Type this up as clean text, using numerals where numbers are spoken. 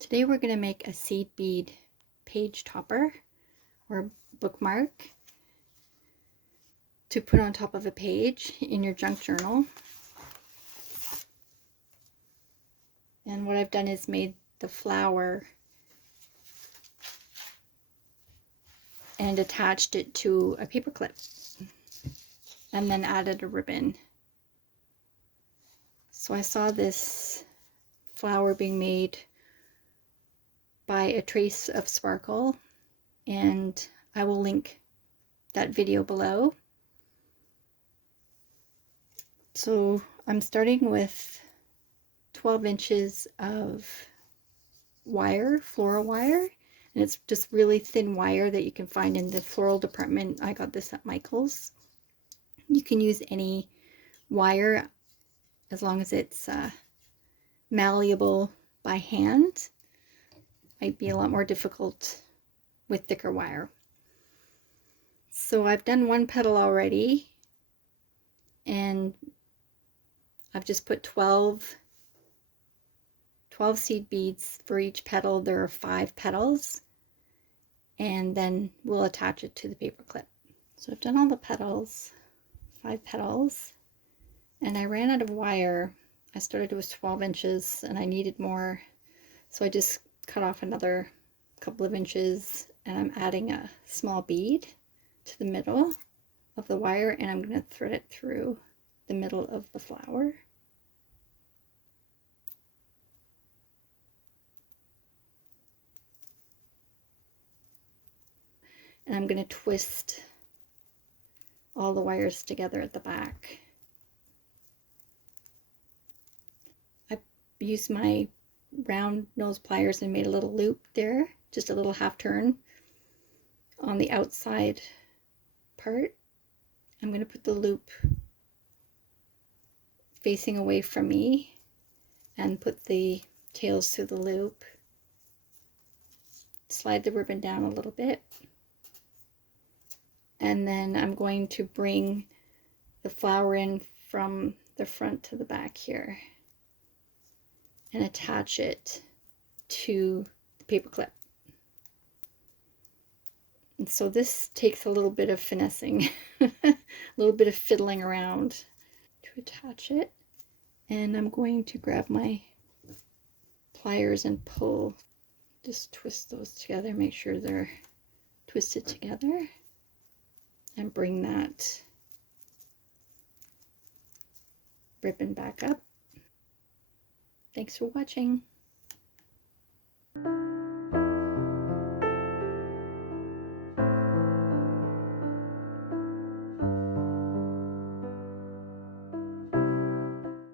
Today we're going to make a seed bead page topper or bookmark to put on top of a page in your junk journal. And what I've done is made the flower and attached it to a paper clip and then added a ribbon. So I saw this flower being made by a trace of sparkle, and I will link that video below. So I'm starting with 12 inches of wire, floral wire, and it's just really thin wire that you can find in the floral department. I got this at Michael's. You can use any wire as long as it's malleable by hand. Might be a lot more difficult with thicker wire. So I've done one petal already, and I've just put 12 seed beads for each petal. There are 5 petals, and then we'll attach it to the paper clip. So I've done all the petals, 5 petals, and I ran out of wire. I started with 12 inches and I needed more, so I just cut off another couple of inches, and I'm adding a small bead to the middle of the wire, and I'm going to thread it through the middle of the flower. And I'm going to twist all the wires together at the back. I used my round nose pliers and made a little loop there, just a little half turn on the outside part. I'm going to put the loop facing away from me and put the tails through the loop. Slide the ribbon down a little bit, and then I'm going to bring the flower in from the front to the back here and attach it to the paper clip. And so this takes a little bit of finessing, a little bit of fiddling around to attach it. And I'm going to grab my pliers and pull, just twist those together, make sure they're twisted together, and bring that ribbon back up. Thanks for watching.